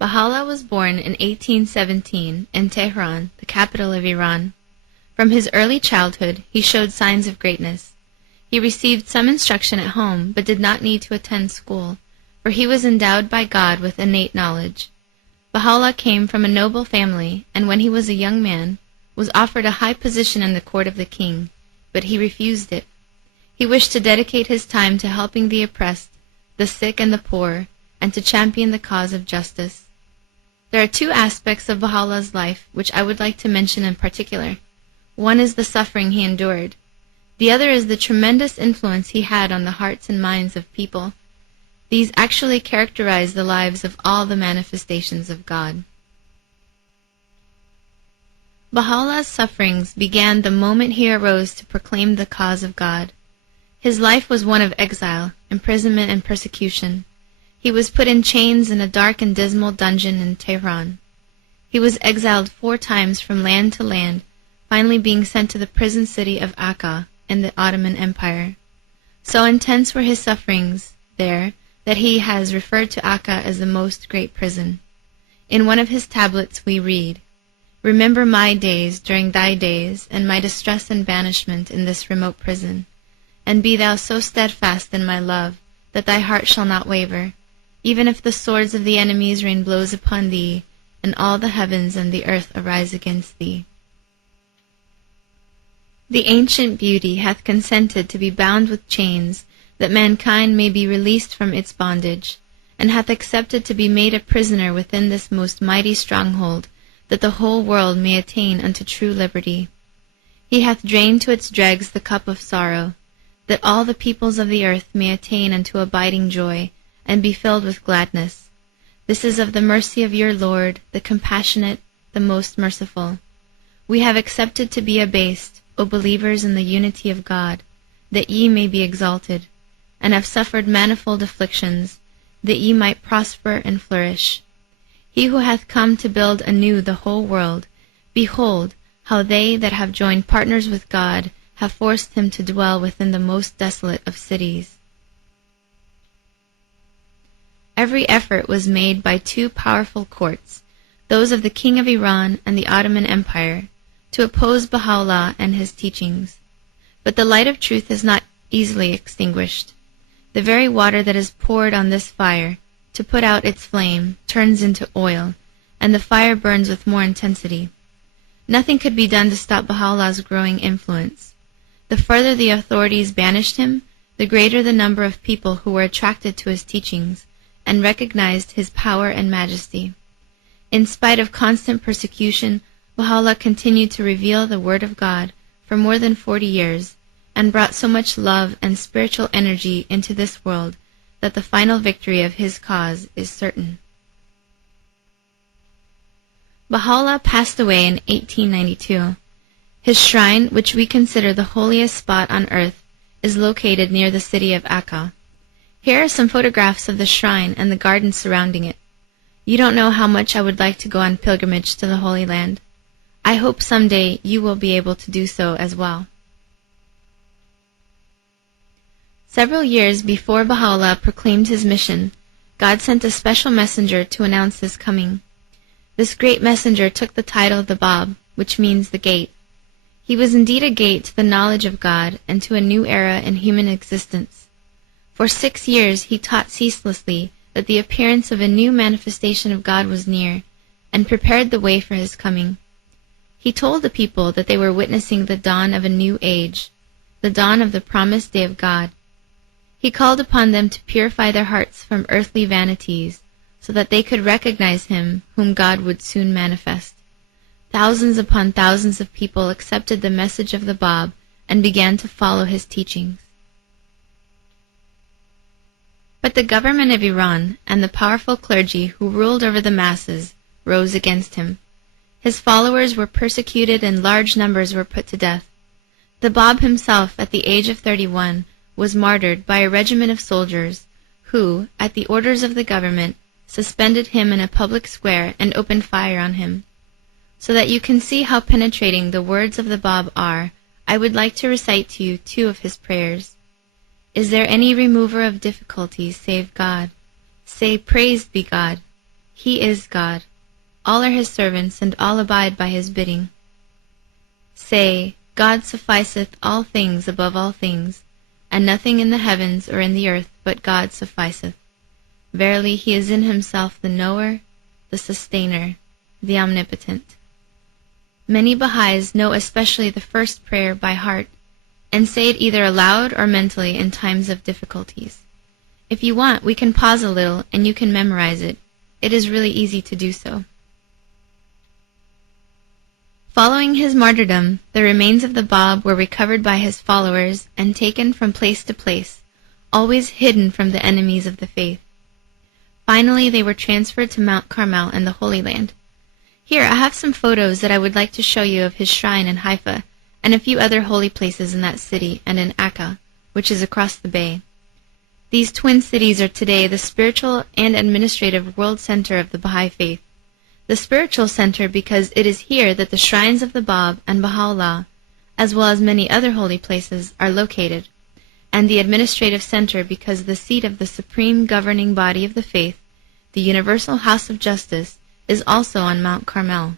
Baha'u'llah was born in 1817 in Tehran, the capital of Iran. From his early childhood, he showed signs of greatness. He received some instruction at home, but did not need to attend school, for he was endowed by God with innate knowledge. Baha'u'llah came from a noble family, and when he was a young man, was offered a high position in the court of the king, but he refused it. He wished to dedicate his time to helping the oppressed, the sick and the poor, and to champion the cause of justice. There are two aspects of Baha'u'llah's life which I would like to mention in particular. One is the suffering he endured. The other is the tremendous influence he had on the hearts and minds of people. These actually characterize the lives of all the manifestations of God. Baha'u'llah's sufferings began the moment he arose to proclaim the cause of God. His life was one of exile, imprisonment, and persecution. He was put in chains in a dark and dismal dungeon in Tehran. He was exiled 4 times from land to land, finally being sent to the prison city of Akka in the Ottoman Empire. So intense were his sufferings there that he has referred to Akka as the most great prison. In one of his tablets we read, "Remember my days during thy days, and my distress and banishment in this remote prison. And be thou so steadfast in my love, that thy heart shall not waver, even if the swords of the enemies rain blows upon thee, and all the heavens and the earth arise against thee. The ancient beauty hath consented to be bound with chains, that mankind may be released from its bondage, and hath accepted to be made a prisoner within this most mighty stronghold, that the whole world may attain unto true liberty. He hath drained to its dregs the cup of sorrow, that all the peoples of the earth may attain unto abiding joy, and be filled with gladness. This is of the mercy of your Lord, the compassionate, the most merciful. We have accepted to be abased, O believers in the unity of God, that ye may be exalted, and have suffered manifold afflictions, that ye might prosper and flourish. He who hath come to build anew the whole world, behold, how they that have joined partners with God have forced him to dwell within the most desolate of cities." Every effort was made by 2 powerful courts, those of the King of Iran and the Ottoman Empire, to oppose Baha'u'llah and his teachings. But the light of truth is not easily extinguished. The very water that is poured on this fire, to put out its flame, turns into oil, and the fire burns with more intensity. Nothing could be done to stop Baha'u'llah's growing influence. The further the authorities banished him, the greater the number of people who were attracted to his teachings, and recognized his power and majesty. In spite of constant persecution, Baha'u'llah continued to reveal the Word of God for more than 40 years, and brought so much love and spiritual energy into this world that the final victory of his cause is certain. Baha'u'llah passed away in 1892. His shrine, which we consider the holiest spot on earth, is located near the city of Akka. Here are some photographs of the shrine and the garden surrounding it. You don't know how much I would like to go on pilgrimage to the Holy Land. I hope someday you will be able to do so as well. Several years before Baha'u'llah proclaimed his mission, God sent a special messenger to announce his coming. This great messenger took the title of the Bab, which means the gate. He was indeed a gate to the knowledge of God and to a new era in human existence. For 6 years he taught ceaselessly that the appearance of a new manifestation of God was near, and prepared the way for his coming. He told the people that they were witnessing the dawn of a new age, the dawn of the promised day of God. He called upon them to purify their hearts from earthly vanities, so that they could recognize him whom God would soon manifest. Thousands upon thousands of people accepted the message of the Bab and began to follow his teachings. But the government of Iran and the powerful clergy who ruled over the masses rose against him. His followers were persecuted and large numbers were put to death. The Bab himself, at the age of 31, was martyred by a regiment of soldiers who, at the orders of the government, suspended him in a public square and opened fire on him. So that you can see how penetrating the words of the Bab are, I would like to recite to you 2 of his prayers. Is there any remover of difficulties save God? Say, praised be God. He is God. All are his servants, and all abide by his bidding. Say, God sufficeth all things above all things, and nothing in the heavens or in the earth but God sufficeth. Verily he is in himself the knower, the sustainer, the omnipotent. Many Baha'is know especially the first prayer by heart, and say it either aloud or mentally in times of difficulties. If you want, we can pause a little and you can memorize it. It is really easy to do so. Following his martyrdom, the remains of the Bab were recovered by his followers and taken from place to place, always hidden from the enemies of the faith. Finally, they were transferred to Mount Carmel and the Holy Land. Here, I have some photos that I would like to show you of his shrine in Haifa and a few other holy places in that city and in Akka, which is across the bay. These twin cities are today the spiritual and administrative world center of the Baha'i faith. The spiritual center because it is here that the shrines of the Bab and Baha'u'llah, as well as many other holy places, are located, and the administrative center because the seat of the supreme governing body of the faith, the Universal House of Justice, is also on Mount Carmel.